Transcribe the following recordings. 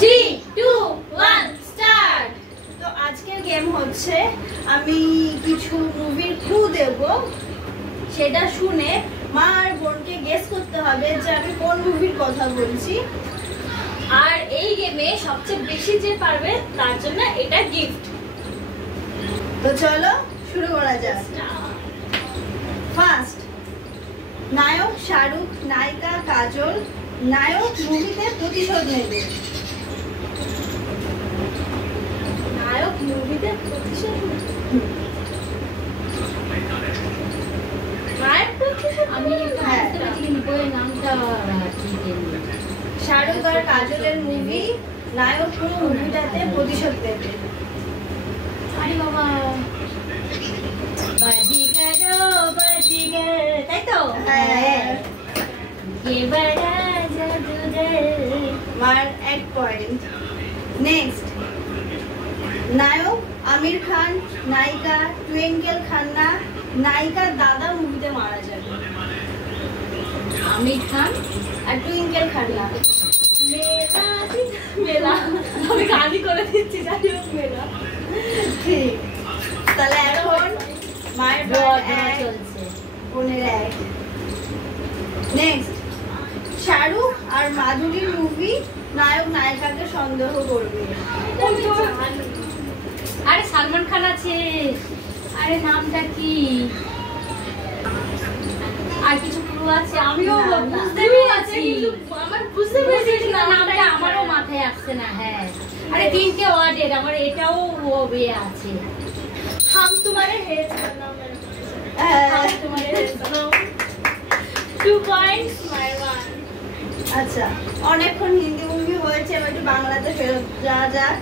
3, 2, 1, start. তো আজকের game হচ্ছে আমি কিছু মুভির ক্লু দেব, সেটা শুনে মা আর বোনকে গেস করতে হবে যে আমি কোন মুভির কথা বলছি। আর এই গেমে সবচেয়ে বেশি যে পারবে তার জন্য এটা গিফট। তো চলো শুরু করা যাক। ফার্স্ট, নায়ক শাহরুখ, নায়িকা কাজল। নায়ক মুভিতে প্রতিশোধ নেবে। নায়ক মুভিতে প্রতিশোধ নেবে। নায়ক প্রতিশোধ, আমি বইয়ের নামটা কি জানি। শাহরুখ আর কাজলের মুভি, নায়ক পুরো মুভিটাতে প্রতিশোধ নেবে। আরে বাবা, তাই তো? মার 1 পয়েন্ট। নেক্সট, নায়ক আমির খান, নায়িকা টুইঙ্কেল খান্না। নায়িকা দাদা মুভিতে মারা যাবে। আমির খান আর টুইঙ্কেল খান্না। মেলা, আমি গানই করে দিচ্ছি, জানি হোক মেলা। ঠিক, তাহলে এখন মায়ের চলছে, বোনের 1। নেক্সট, শাহরুখ আর মাধুরীর মুভি, নায়ক নায়িকাকে সন্দেহ করবে। আরে সালমান খান আছে, আরে নামটা কি? আর কিছু ক্লু আছে? আমিও বুঝতে পেরেছি, আমার বুঝতে পেরেছি নামটা, আমারও মাথায় আসছে না। হ্যাঁ, আরে 3টে ওয়ার্ডের, আমার এটাও ওবে আছে। হাম তোমারে হে নাম, হাম তোমারে হে নাম। 2 পয়েন্টস, মাই 1। আচ্ছা, অনেকক্ষণ হিন্দি মুভি হয়েছে, এবার একটু বাংলাতে ফেরত যাওয়া যাক।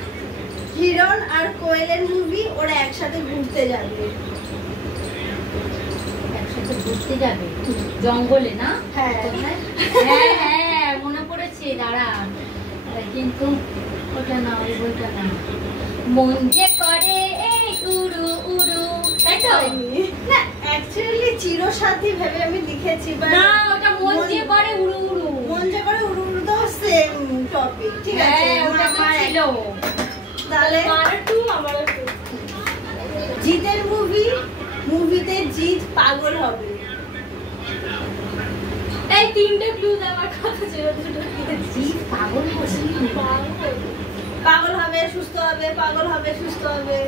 হিরণ আর কোয়েলের মুভি, ওরা একসাথে ঘুরতে যাবে। একসাথে ঘুরতে যাবে জঙ্গলে, না? হ্যাঁ হ্যাঁ হ্যাঁ, মনে পড়েছে, দাঁড়া। কিন্তু ওটা না, ওই বইটা না। মন যে করে এই উড়ু উড়ু, তাই তো? না, অ্যাকচুয়ালি চিরসাথী ভেবে আমি লিখেছি, বাট না, ওটা মন যে করে উড়ু উড়ু। মন যে করে উড়ু উড়ু তো সেম টপিক, ঠিক আছে? হ্যাঁ, ওটা তো ছিল। তাহলে জিতের মুভিতে জিৎ পাগল হবে। এই 3টে ক্লু দেওয়ার কথা ছিল, জিৎ পাগল হবে। পাগল হবে, সুস্থ হবে, পাগল হবে, সুস্থ হবে।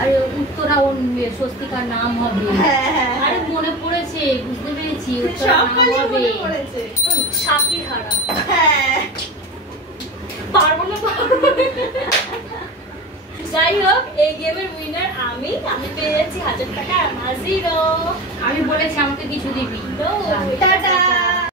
আরে উত্তরা ওর স্বস্তিকার নাম হবে। হ্যাঁ হ্যাঁ, আরে মনে পড়েছে, বুঝতে পেরেছি, উত্তরা সব নাম কাজে হবে। মনে পড়েছে। সাকিহারা। হ্যাঁ, পারবো না, যাই হোক, এই গেমের উইনার আমি পেয়েছি 1000 টাকা। আমি বলেছি আমাকে কিছু দিবি। টাটা।